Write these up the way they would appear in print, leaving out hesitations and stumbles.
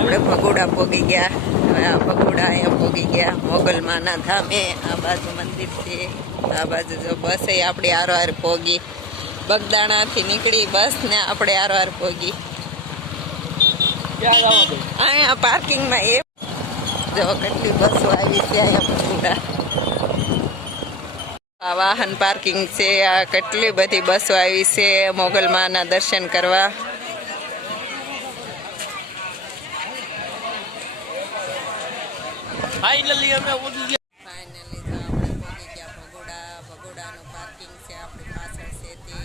આપણે ભગોડા પોગી ગયા. હવે આ ભગોડા અહીંયા પોગી ગયા મોગલમાના ધામે. આ બાજુ મંદિર છે, આ બાજુ જો બસ એ આપણી આરવાર પોગી. બગદાણાથી નીકળી બસ ને આપણે આરવાર પોગી. અહીંયા પાર્કિંગમાં એ જો કેટલી બસો આવી છે અહીંયા ભગોડા. આ વાહન પાર્કિંગ છે. આ કેટલી બધી બસો આવી છે મોગલમાના દર્શન કરવા. ફાઇનલી અમે ફાઇનલી તો આપણે પહોંચી ગયા ભગોડા. ભગોડાનું પાર્કિંગ છે આપણી પાછળ છે તે,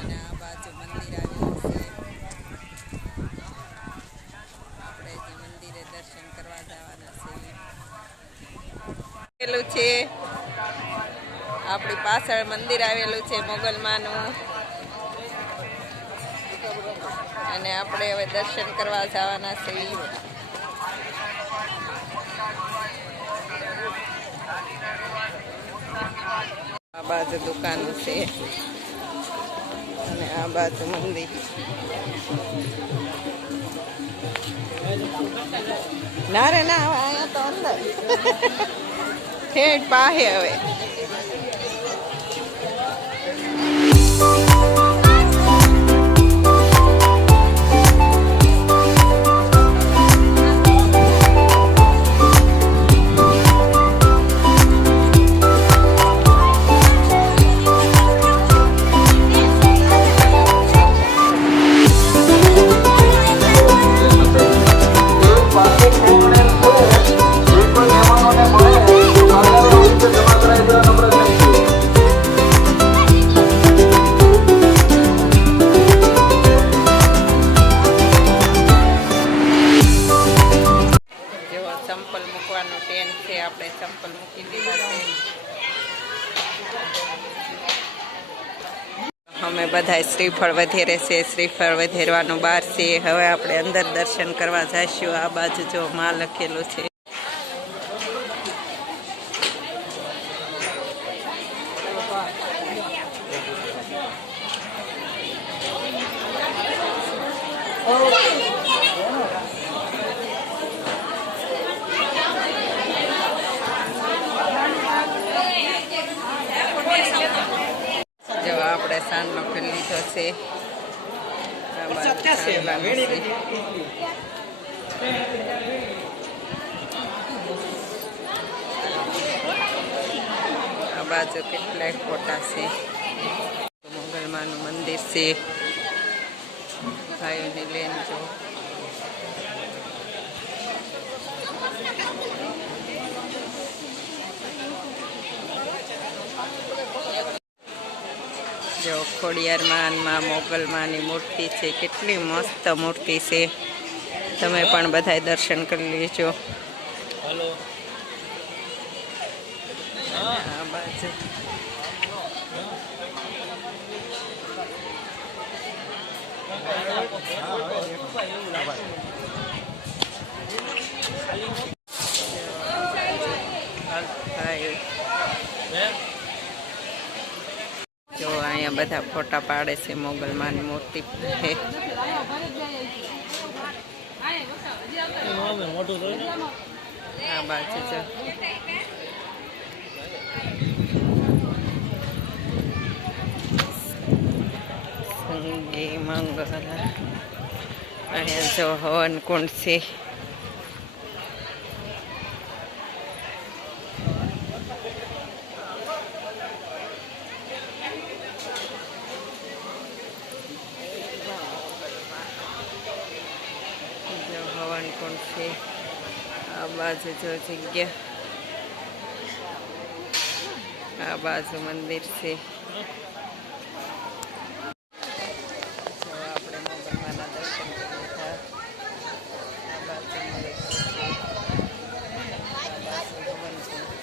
અને આ બાજુ મંદિર આવેલું છે. આપણે જે મંદિરે દર્શન કરવા જવાના છે આપણી પાછળ મંદિર આવેલું છે મોગલમાનું, અને આપણે હવે દર્શન કરવા જવાના છીએ. આ બાજુ દુકાનો છે અને આ બાજુ મંદિર. ના રે ના, હવે અહીંયા તો અંદર ઠેઠ પાસે હવે. ચંપલ મૂકવાનું ટેન છે, આપણે ચંપલ મૂકી દીધા છે. અમે બધા શ્રીફળ વધેરે છે, શ્રીફળ વધેરવાનું બહાર છે. હવે આપણે અંદર દર્શન કરવા જઈશું. આ બાજુ જો માં લખેલું છે. જો આપણે સાંજનો ખોલી લીધો છે. આ બાજુ કેટલાય ફોટા છે. મોગલમાનું મંદિર છે. ભાઈઓની લેન જો જો ખોડિયારમાં મોગલમાની મૂર્તિ છે. કેટલી મસ્ત મૂર્તિ છે. તમે પણ બધાય દર્શન કરી લેજો. આ બાજુ જો અહીંયા બધા ફોટા પાડે છે મોગલમાની મૂર્તિ છે. આ બાજુ જો સંગી મંગલ. અહીંયા જો હવન કુંડ છે. હવન કુંડ છે. આ બાજુ જો જગ્યા, આ બાજુ મંદિર છે. આપણે મોગલમાના દર્શન કર્યા. આ બાજુ મંદિર છે. આ બાજુ હવન કુંડ.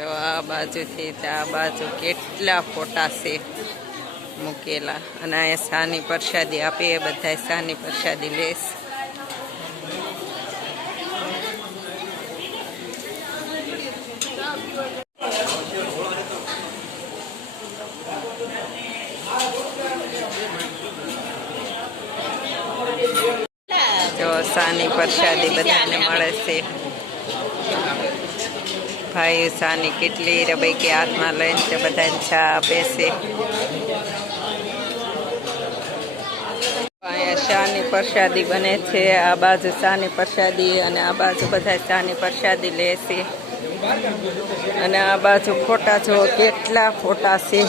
આ બાજુથી આ બાજુ કેટલા ફોટા છે મૂકેલા અને અહીંયા સાની પ્રસાદી આપીએ, બધા સાની પ્રસાદી લેશ. જો સાની પ્રસાદી બધાને મળે છે. ભાઈ સાની કેટલી રબાઈ કે હાથમાં લઈને તે બધાને ચા આપે છે. અહીંયા શાની પ્રસાદી બને છે. આ બાજુ શાની પ્રસાદી અને આ બાજુ બધા શાની પ્રસાદી લે છે. અને આ બાજુ ફોટા જો કેટલા ફોટા છે.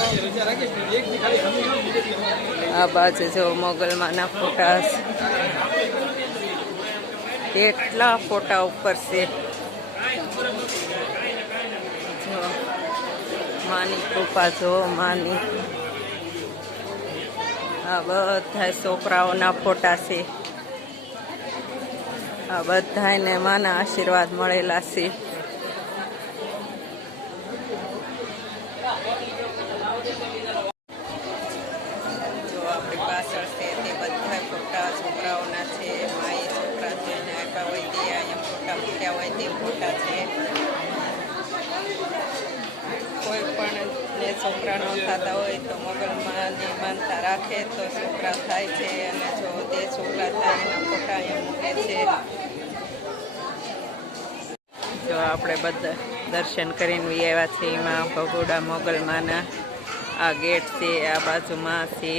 આ બાજુ જો મોગલમાના ફોટા કેટલા ફોટા ઉપર છે. જો માની કૃપા જો માની. આ બધા છોકરાઓના ફોટા છે. આ બધાને માના આશીર્વાદ મળેલા છે. જો આપણી પાછળ છે તે બધા ફોટા છોકરાઓના છે. માઈ છોકરા જોઈને આપ્યા હોય તે અહીંયા ફોટા મૂક્યા હોય તે ફોટા છે. કોઈ પણ ને છોકરા ન થતા હોય તો મોગલમાની માનતા રાખે તો છોકરા થાય છે. અને જો તે છોકરા થાય એના ફોટા અહીંયા મૂકે છે. જો આપણે બધા દર્શન કરીને આવ્યા છે. એમાં ભગોડા મોગલમાના આ ગેટ છે. આ બાજુમાં છે.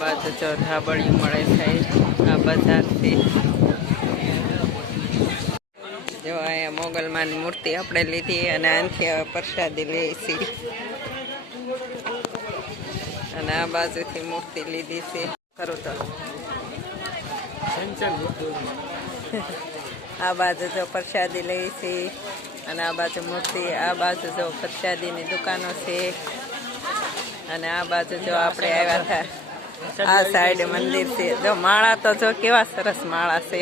બાજુ જો ધાબળિયું મળે છે. આ બજાર છે. જો અહીંયા મોગલમાની મૂર્તિ આપણે લીધી અને આનાથી હવે પ્રસાદી લઈએ છીએ. અને આ બાજુથી મૂર્તિ લીધી છે. ખરું તો આ બાજુ જો પ્રસાદી લઈએ છીએ અને આ બાજુ મૂર્તિ. આ બાજુ જો પ્રસાદીની દુકાનો છે. અને આ બાજુ જો આપણે આવ્યા હતા આ સાઈડ મંદિર છે. જો માળા તો જો કેવા સરસ માળા છે.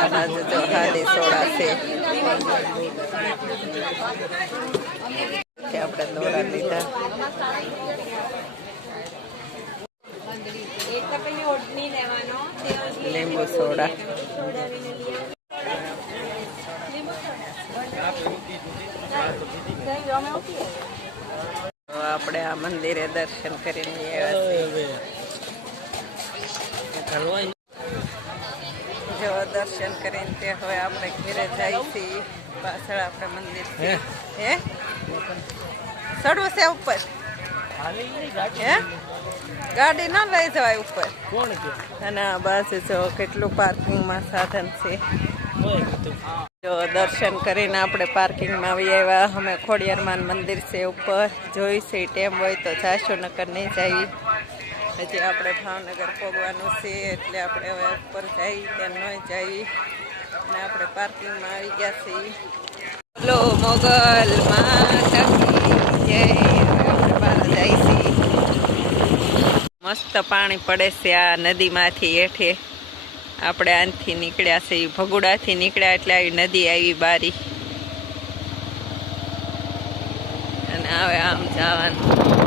આ બાજુ જો હાદી સોડા છે. આપણે દોરા લીધા. લીંબુ સોડા. આપણે આ મંદિરે દર્શન કરીને આવ્યા છીએ. જો દર્શન કરીને તે હવે આપણે ઘરે જાય છીએ. પાછળ આપણે મંદિર છે. હે ચડવું છે ઉપર? હે ગાડી ના લઈ જવાય ઉપર. અને આ બાજુ જો કેટલું પાર્કિંગમાં સાધન છે. જો દર્શન કરીને આપણે પાર્કિંગમાં આવી આવ્યા. અમે ખોડિયારમાં મંદિર છે ઉપર. જોઈશે ટેમ હોય તો જાશું, નકર નહીં જઈએ. હજી આપણે ભાવનગર પહોંચવાનું છે એટલે આપણે હવે ઉપર જઈએ ત્યાં ન જઈએ. અને આપણે પાર્કિંગમાં આવી ગયા છીએ. બોલો મોગલ માતા જય. આપણે બહાર જઈએ છીએ. મસ્ત પાણી પડે છે આ નદીમાંથી હેઠે. આપણે આનથી નીકળ્યા છે. ભગુડાથી નીકળ્યા એટલે આવી નદી આવી બારી. અને હવે આમ જવાનું.